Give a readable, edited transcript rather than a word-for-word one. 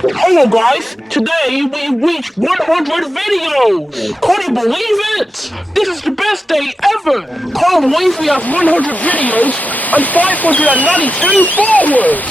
Hello guys, today we reached 100 videos! Can you believe it? This is the best day ever! Can't believe we have 100 videos and 592 followers!